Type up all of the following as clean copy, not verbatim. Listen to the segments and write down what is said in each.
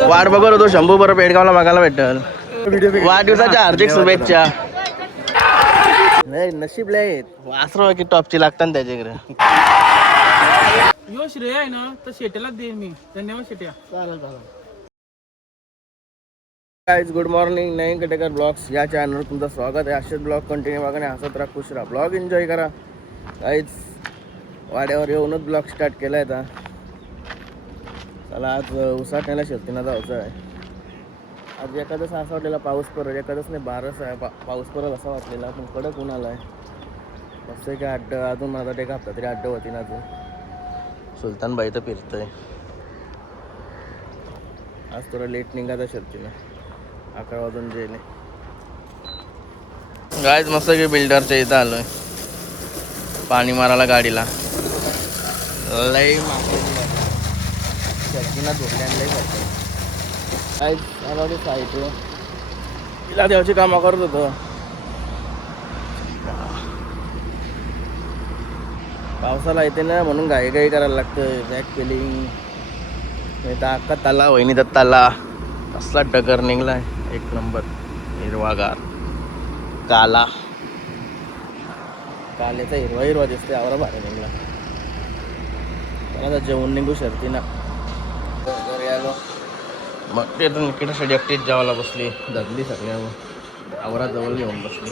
वाट बघत होतो शंभू बरोबर पेडगावला बघायला भेटल. वाढदिवसाच्या हार्दिक शुभेच्छा. नाही नशीब लय वासरो की टॉपची लागतात त्याच्याकडे. यो श्रेय आहे ना तर शेट्यालाच देईन मी. धन्यवाद शेट्या. चालेल. Guys good morning. Naveen Katekar blogs या चॅनलवर तुमचं स्वागत आहे. असेच ब्लॉग कंटिन्यू बघा आणि हसत राहा, खुश राहा, ब्लॉग एन्जॉय करा. गाईज वाड्यावर येऊनच ब्लॉग स्टार्ट केला आहे. चला आज उसाटण्याला शेतीला जायचं आहे. आज एखादंच असं वाटलेला पाऊस पडेल, एखादंच नाही बारस आहे पाऊस पडेल असा वाटलेला, पण कडक उन्हाला आहे. मस्त काय अड्ड अजून माझा एक हप्ता तरी अड्ड होती ना. अजून सुलतानबाई तर फिरतंय. आज थोडं लेट निघायचं शेतीला, 11 वाजून गेले. गायच मस्त की बिल्डरच्या इथं आलोय पाणी मारायला गाडीला. लई शेतीला धोरण्यान लई करतो. काय आला साईडला तिला देवाची कामं करत होतो. पावसाला येते ना म्हणून घाई करायला लागतं. बॅक फिलिंग नाही तर अख्खा तला वहिनी दत्ताला कसला डगर निघलाय. एक नंबर हिरवागार काला काल्याचा हिरवा दिसते. आवरा भारी निघला. आता जेवण निघू शर्ती ना घरी आलो. मग ते इकडे एकटीच जेवायला बसली. धरली सगळ्या आवरा जवळ घेऊन बसली.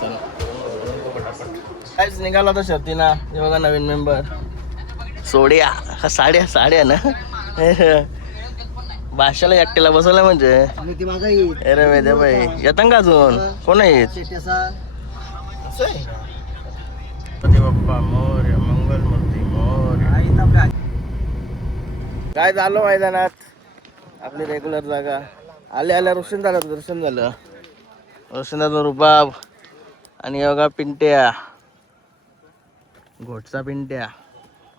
चला काहीच निघाला होता शर्तीना. हे बघा नवीन मेंबर सोड्या. साड्या ना भाषाला एकट्याला बसवलं म्हणजे. अरे वेद्या बाई येतं का अजून कोण आहे? बाप्पा मोर्या मंगलमूर्ती मोर्या. काय झालं मैदानात आपली रेग्युलर जागा. आल्या रोशनदादाचं दर्शन झालं. रोशनदादा रुबाब आणि योगा पिंट्या घोटचा पिंट्या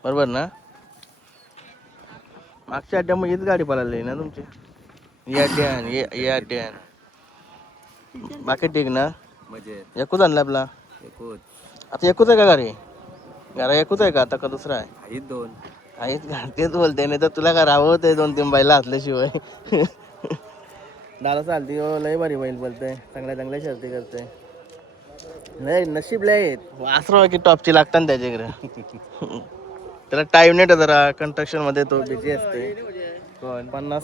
बरोबर ना. मागच्या अड्ड्यामध्ये हीच गाडी पळाली ना तुमची. या ट्यान बाकी ठीक ना. एकूच आणला आपला. आता एकूच आहे का गाडी? घरा एकूच आहे का आता का दुसरा आहे? दोन आहेत का? तेच बोलते. नाही तर तुला का राहत आहे 2-3 बैला असल्याशिवाय. दादा चालती हो लय भारी बैल बोलतंय. चांगल्या शर्ती करते. नाही नशीब लय वासरो की टॉपची लागतात त्याच्याकडे. त्याला टाइम नाही जरा कंस्ट्रक्शन मध्ये तो बिझी असते. 50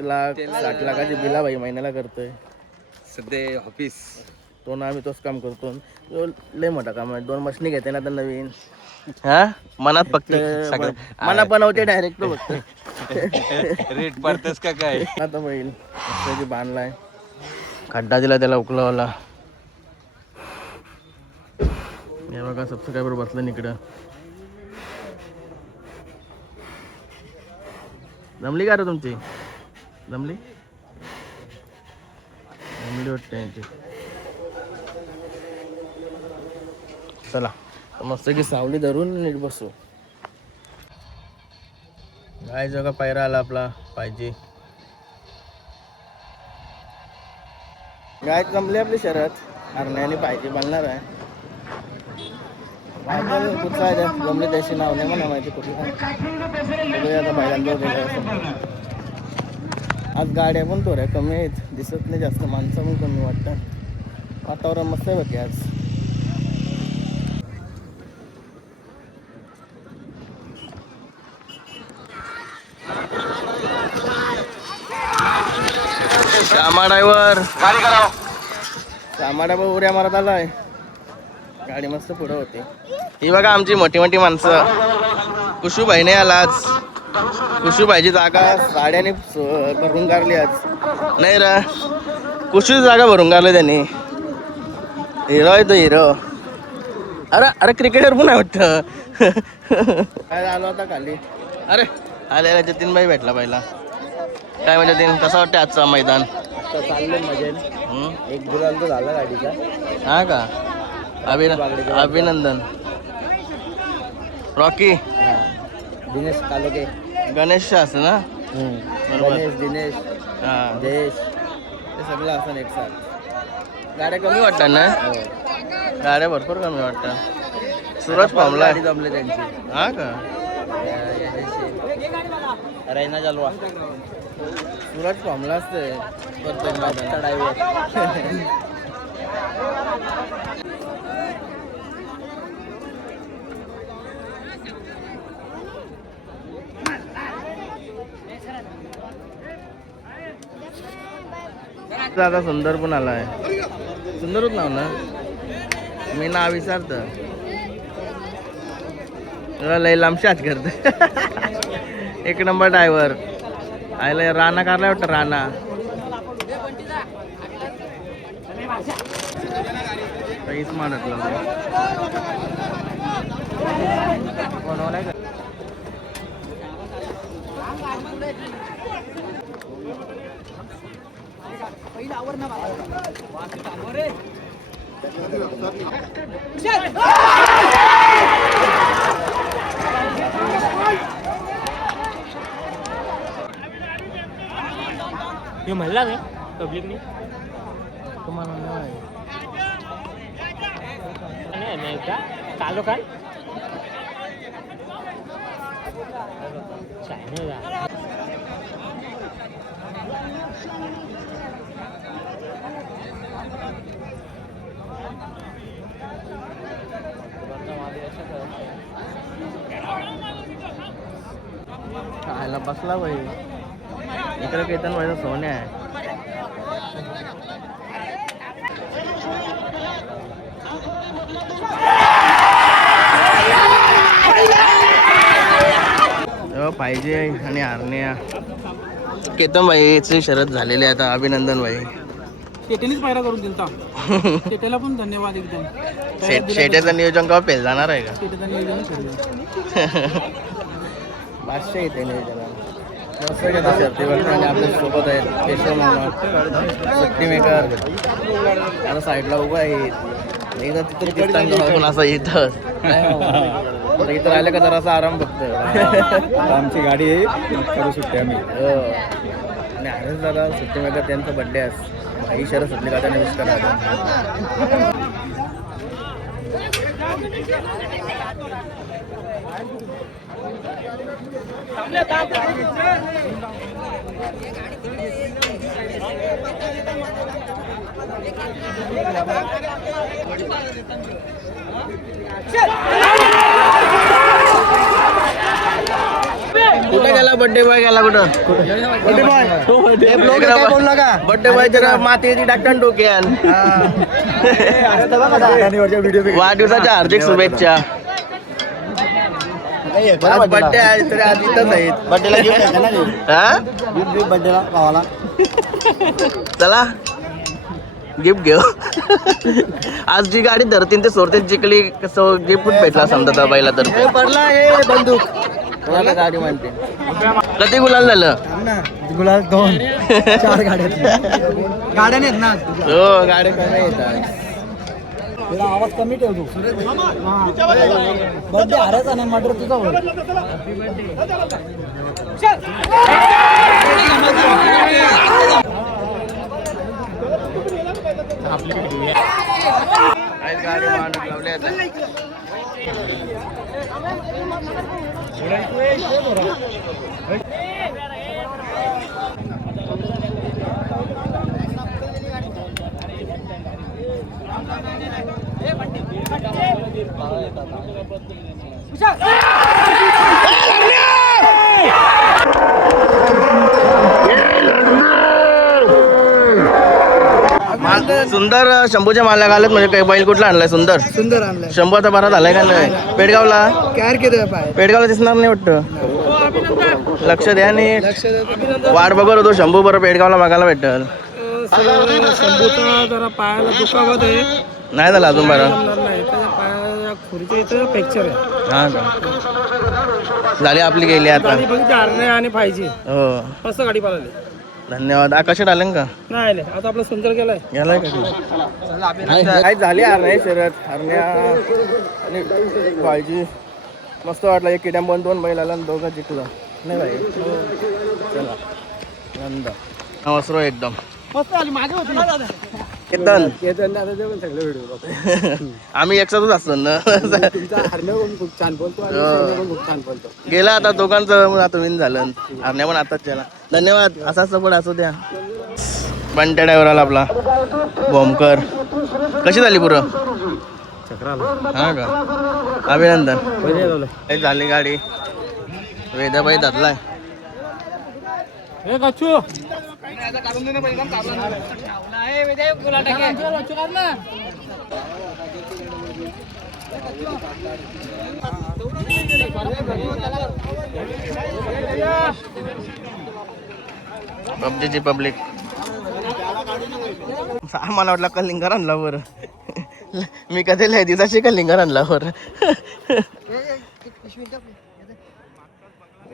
लाख 60 लाखाची बिला भाई महिन्याला करतोय सध्या ऑफिस. तो ना आम्ही तोच काम करतो. तो लय मोठा काम आहे. 2 मशनी घेते ना तर नवीन. हा मनात फक्त मना बनवते डायरेक्ट तो फक्त रेट पडतेस का काय. आता बैल त्याची बांधलाय. खड्डा दिला त्याला उकलावाला. हे बघा सबस्क्रायबर बसलं इकडं. जमली का रे तुमची? जमली वाटते यांची. चला मस्त की सावली धरून नीट बसू. काय जगा पायरा आला आपला पाहिजे. गाय जमली आपली शर्यत. हरण्याने पाहिजे बनणार आहे. कुठला आहे जमली त्याशी नाव नाही मला माहिती कुठली. आता पहिल्यांदा आज गाड्या पण थोड्या कमी आहेत. दिसत नाही जास्त. माणसं पण कमी वाटतं. वातावरण मस्त आहे बघ आज. श्यामा ड्रायव्हर उड्या मारत आलाय. गाडी मस्त पुढं होती. ही बघा आमची मोठी माणसं. कुशूबाई नाही आला आज. कुशूबाईची जागा साड्याने भरून काढली आज. नाही रा कुशूची जागा भरून काढली त्यांनी. हिरो आहे तो हिरो. अरे क्रिकेटर पण आहे वाटतं. काय आलो होता खाली. अरे आलेला जतीनबाई भेटला पहिला. काय म्हणजे तीन कसं वाटतं आजचं मैदान? चाललं मजा. एक गुलाल तो झाला गाडीचा. हा का? अभिनंदन. रॉकी दिनेश कालोके गणेश असं ना. दिनेश जयेश हे सगळं असं एक साथ. गाड्या कमी वाटतात ना. गाड्या भरपूर कमी वाटतात. सूरज पामला जमले त्यांची. हा का? रैना जलवा सुरज फॉर्मला असते आता सुंदर पण आलाय सुंदरच नाव ना मी नाव विचारत लय लांबशाच करत एक नंबर ड्रायव्हर आयला राणा कारला वाटतं राणा काहीच मानतलं हे म्हणला नाही पब्लिकनी तुम्हाला नाही एकदा कालो काल खायला बसला बाई इकडे केतन माझा सोन्या आहे पाहिजे आणि आरण्या केतन भाईची शरद झालेली आहे आता अभिनंदन भाई शेटेनेच पायरा करून दिलता शेटेला पण धन्यवाद एकदम शेट्याचं नियोजन का पेल जाणार आहे का शेटेचं नियोजन पाचशे येते नियोजनाला मस्त घेतात शर्तीवर आणि आपल्या सोबत आहेत केशव मामा सुट्टी मेकर आता साईडला उभा आहे एकदा तिथं असं इथं इथं राहिलं का जरा असा आराम बघतोय आमची गाडी आहे करू सुट्टी आम्ही आणि आरच दादा सुट्टी मेकर त्यांचा बड्डे आहे भाई शरद सुटली का त्याने विश करा कुठे गेला बर्थडे बॉय गेला कुठं बर्थडे बॉय जरा मातीची टाकताना डोक्यान वाढदिवसाच्या हार्दिक शुभेच्छा बर्थडे आहे तरी आज इथंच आहेत बर्थडेला भावाला चला गिफ्ट घेऊ आज जी गाडी धरतीन ते सोडते जिंकली कसं गिफ्ट भेटला समजा बाईला तर पडला हे बंदूक कोणाला गाडी म्हणते कधी गुलाल झालं गुलाल 2 4 गाड्या गाड्या नाहीत ना हो गाड्या कमी येतात आवाज कमी ठेवतो बर्थडे हारायचा नाही मटर तुझा गाडी मांडून लावल्या सुंदर शंभूच्या माला घालत म्हणजे काही बैल कुठला आणलाय सुंदर सुंदर आणलाय शंभू आता बरा झालाय का नाही पेडगावला कॅर केलं पाय पेडगावला दिसणार नाही वाटतं लक्ष द्या आणि लक्ष वाट बघत होतो शंभू बरं पेडगावला बघायला भेटल शंभूचा जरा पायाला दुखावत आहे नाही झालं अजून बरं पाया खुरीच्या इथं फ्रॅक्चर आहे हा का झाली आपली गेली आता गाडी बघितली आरणे आणि पाहिजे हो मस्त गाडी पळाली धन्यवाद आकाशात आले का नाही आता आपलं सुंदर गेलाय गेलाय का काय झाली हरण्या शर्यत हरण्या आणि पाहिजे मस्त वाटलं एक किड्या पण 2 बैल आला आणि दोघं जिंकलं नाही भाई चला नंद नमस्कार एकदम मस्त आली मागे होती केतन आम्ही एकसाथच असतो ना खूप छान बोलतो आणि खूप छान बोलतो. गेला आता दोघांचं आता विन झालं. हरण्या पण आताच गेला. धन्यवाद. असाच सपोर्ट असू द्या. बंट्या ड्रायव्हर आला आपला भोमकर. कशी झाली पुरं हा का अभिनंदन. झाली गाडी वेदाबाई धरलाय. हे गच्चू पबजीची पब्लिक मला वाटलं कलिंगर आणला बरं. मी कधी लिहाय दिसाची कलिंगर आणला बरं.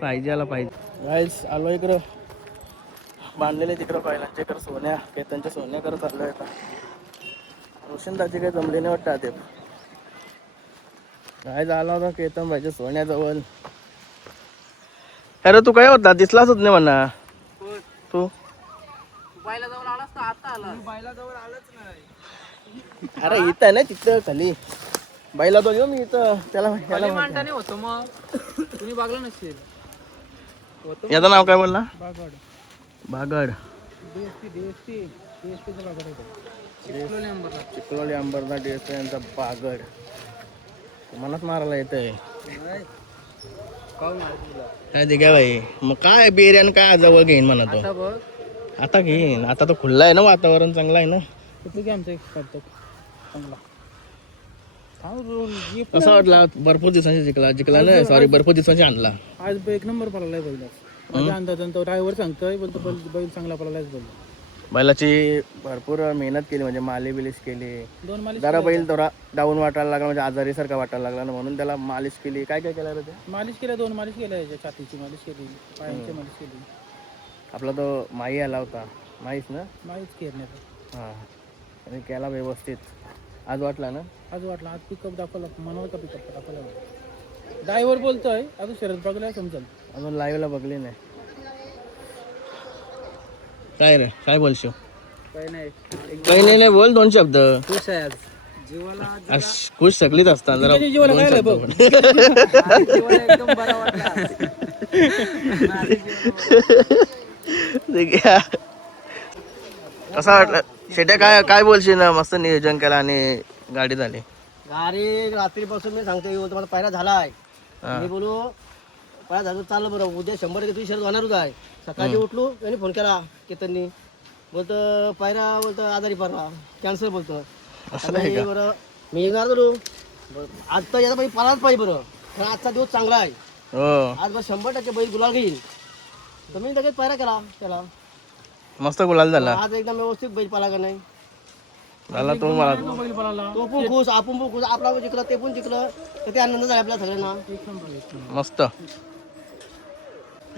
पाहिजे आला पाहिजे गाईस. आलो इकडं बांधलेले तिकडं पाहिलांच्या इकडं सोन्या केतनच्या सोन्या करत आलोय आता. रोशनदाची काही जमले नाही वाटतं ते काय झाला होता केतन पाहिजे सोन्याजवळ. अरे तू काय होता दिसलाच होत नाही म्हणा. तू बायला जवळ आलास का आता आला? बायला जवळ आलंच नाही. अरे इथं आहे ना तिथं खाली बाईला तो येऊ मी इथं त्याला मांडताने होतो मग तुम्ही बागला नसेल. याचं नाव काय बोलला? बागड बागड. चिखलोली अंबरनाथ DSP यांचा बागड. मनात मारायला येतंय काय ते काय बाई. मग काय बिर्याणी काय जवळ घेईन म्हणा तो. आता घेईन. आता तो खुल्ला आहे ना वातावरण चांगलं आहे ना. कुठलं की आमचं करतो चांगला. कसं वाटला? भरपूर दिवसांची जिंकला ना सॉरी भरपूर दिवसांची आणला. आज एक नंबर पळालाय बैल. माझ्या अंदाजान तो ड्रायव्हर सांगतोय बोलतो बैल चांगला पळालाय बोलतो. बैलाची भरपूर मेहनत केली म्हणजे माली बिलिश केली. 2 मालिश जरा बैल थोडा डाऊन वाटायला लागला म्हणजे आजारी सारखा वाटायला लागला ना म्हणून त्याला मालिश केली. काय काय केलं रे ते? मालिश केल्या 2 मालिश केल्या याच्या छातीची मालिश केली पायांची मालिश केली. आपला तो माई आला होता माहीच ना माहीच केरण्याचा. हां आणि केला व्यवस्थित. आज वाटला ना? आज वाटला आज पिकअप दाखवला मनावर का पिकअप दाखवला. ड्रायव्हर बोलतोय अजून शरद बघलाय समजेल. अजून लाईव्हला बघली नाही. काय रे काय बोलशो? काही नाही बोल 2 शब्द. खुश आहे आज जीवाला खुश सकलीच असतात जरा जीवाला दोन काय शब्द बघ. बोल. एकदम बरा वाटला. ठीक आहे. कसं वाटलं शेट्या? काय काय बोलशील ना? मस्त नियोजन केलं आणि गाडी झाली. गाडी रात्रीपासून मी सांगतो माझा पायरा झालाय. मी बोलू पायरा झाला चाललं बरं. उद्या 100 तुझी शर्यत होणारच आहे. सकाळी उठलो त्यांनी फोन केला केतननी बोलतो पायरा बोलतो आजारी पडला कॅन्सर बोलतो. बरं मी येणार झालो आज तर याचा पाहिजे पालाच पाहिजे बरं कारण आजचा दिवस चांगला आहे. हो आज बस 100% बैल गुलाल घेईल तर मी लगेच पायरा केला त्याला. मस्त गुलाल झाला. आज एकदम व्यवस्थित बैल पाला का नाही झाला तो मला बैल पळाला तो पण खुश आपण पण खुश. आपला पण जिंकलं ते पण जिंकलं तर ते आनंद झाला आपल्या सगळ्यांना. मस्त.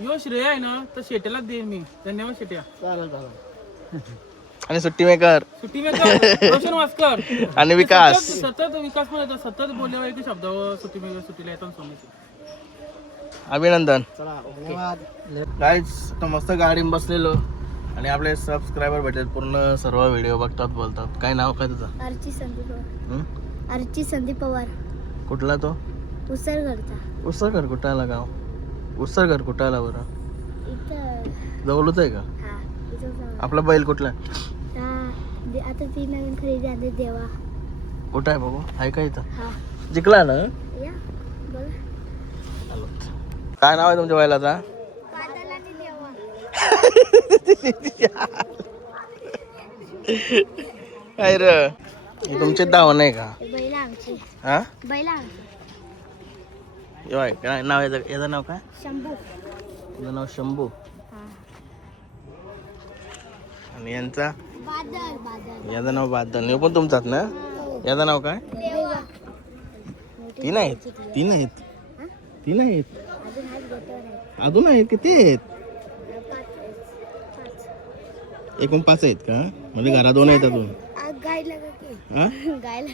यो श्रेय आहे ना तर शेट्यालाच देईन मी. धन्यवाद शेट्या. चालेल चालेल. आणि सुट्टी मेकर सुट्टी मेकर रोशन वास्कर आणि विकास. सतत विकास पण येतो. सतत बोलल्यावर एक शब्दावर सुट्टी मेकर सुट्टीला येतो सोन्याची. अभिनंदन. चला धन्यवाद. गाईज तर मस्त गाडीत बसलेलो आणि आपले सबस्क्रायबर भेटतात पूर्ण सर्व व्हिडिओ बघतात बोलतात. काय नाव काय तुझं? अर्ची संदीप पवार. हं? अर्ची संदीप पवार कुठला तो? उसरगडचा. उसरघर कुठं आला गाव? उसरघर कुठं आला बरं? इथं जवळच आहे का? हा इथं जाऊ. आपला बैल कुठला? आता ती नवीन खरेदी आली देवा. कुठं आहे बाबू? आहे का इथं? हा जिंकला ना? या बघा. काय नाव आहे तुमच्या बैलाचा? बादल आणि देवा. काय र ही तुमची धावण आहे का? बैला आमची. हा बैला आमची. काय नाव याचं नाव काय? शंभू. तुझं नाव शंभू हा आणि यांचा बादल. बादल याचं नाव बादल. हे पण तुमचाच ना? याचं नाव काय? देवा. 3 आहेत. 3 आहेत. 3 आहेत. अजून हात गोट्यावर आहेत. अजून आहेत किती आहेत? 5. एकूण 5 आहेत का? म्हणजे घरा 2 आहेत अजून. गायला की हा गायला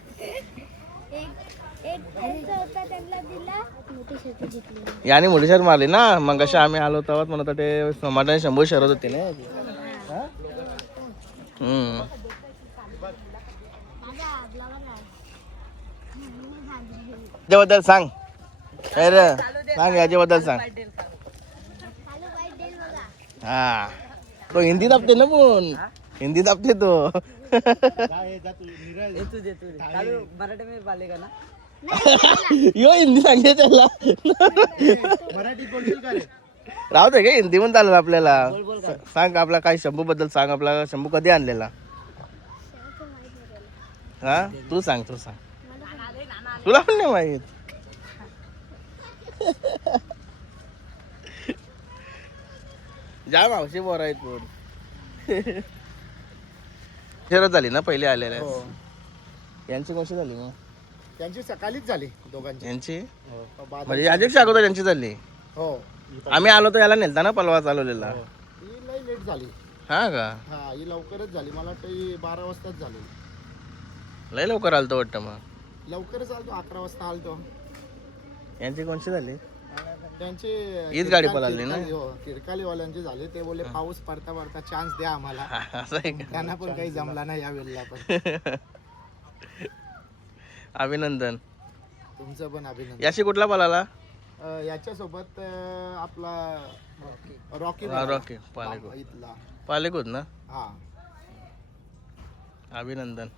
एक त्यांचा होता त्यांना दिला मोठी शेती जिंकली. याने मोठी शहर मारली ना मग अशा आम्ही आलो तेव्हा म्हणत ते समाधान 100 शहरात होते ना. याच्याबद्दल सांग. अरे सांग याच्याबद्दल सांग. हा तो हिंदी दाबते ना पण हिंदी दाबते तो. यो हिंदी सांगते त्याला. मराठी बोलशील का रे? राहू दे का हिंदी पण चालेल आपल्याला. सांग आपला काय शंभू बद्दल सांग. आपला शंभू कधी आणलेला. हा तू सांग तुला पण नाही माहित. जा मावशी बोर आहेत पण. शरद झाली ना पहिले आलेल्या. यांची कशी झाली मग. त्यांची सकाळीच झाली दोघांची. यांची म्हणजे अजित अगोदर यांची झाली. हो आम्ही आलो तर याला नेलता ना पलवा चालवलेला. ही लई लेट झाली. हा का हा ही लवकरच झाली. मला वाटतं 12 वाजताच झाली. लय लवकर आलतो वाटतं मग. लवकरच आलतो 11 वाजता आलतो. यांची कोणची झाली. त्यांची हीच गाडी पळाली ना. किरकालीवाल्यांची झाली. ते बोलले पाऊस पडता पडता चान्स द्या आम्हाला. असं आहे का. त्यांना पण काही जमला नाही या वेळेला पण. अभिनंदन. तुमचं पण अभिनंदन. याशी कुठला पळाला. याच्यासोबत आपला रॉकी रॉकी पालेकोट. इथला पालेकोट ना. हा अभिनंदन.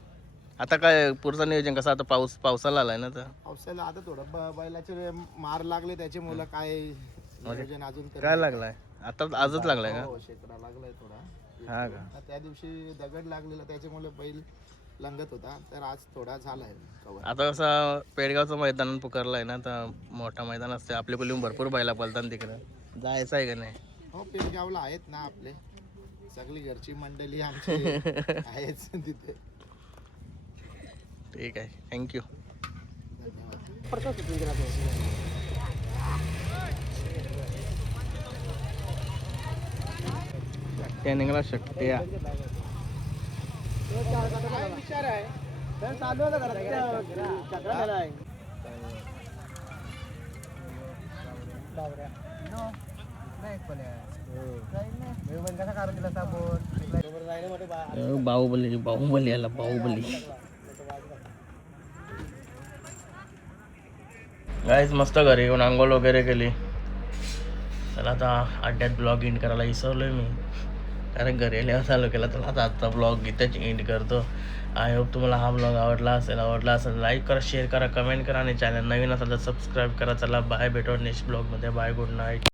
आता काय पुढचं नियोजन कसं. आता पावसाला आलाय ना तर. पावसाला आता थोडं बैलाचे मार लागले त्याचे मुलं काय नियोजन अजून तरी काय लागलाय आता आजच लागलाय का. हो, शेकडा लागलाय थोडा. हा का. त्या दिवशी दगड लागलेला त्याच्यामुळे बैल लंगत होता. तर आज थोडा झालाय कवर. आता कसं पेडगावचं मैदान पुकारलाय ना तर मोठा मैदान असते. आपले कोली भरपूर बैला पळतात तिकडे. जायचं आहे का नाही. हो पेडगावला आहेत ना आपले सगळी घरची मंडळी आमची आहेच तिथे. ठीक आहे थँक्यू. ट्रेनिंगला शक्ती विचार आहे चालू होता बाहुबली बाहुबली आला बाहुबली. गाईज मस्त घरी येऊन आंघोळ वगैरे केली. चला आता अड्ड्यात ब्लॉग एंड करायला विसरलोय मी कारण घरी आल्यावर चालू केला. तर आता आजचा ब्लॉग इथेच एंड करतो. आय होप तुम्हाला हा ब्लॉग आवडला असेल लाईक करा शेअर करा कमेंट करा आणि चॅनल नवीन असेल तर सबस्क्राईब करा. चला बाय भेटू नेक्स्ट ब्लॉगमध्ये. Bye good night.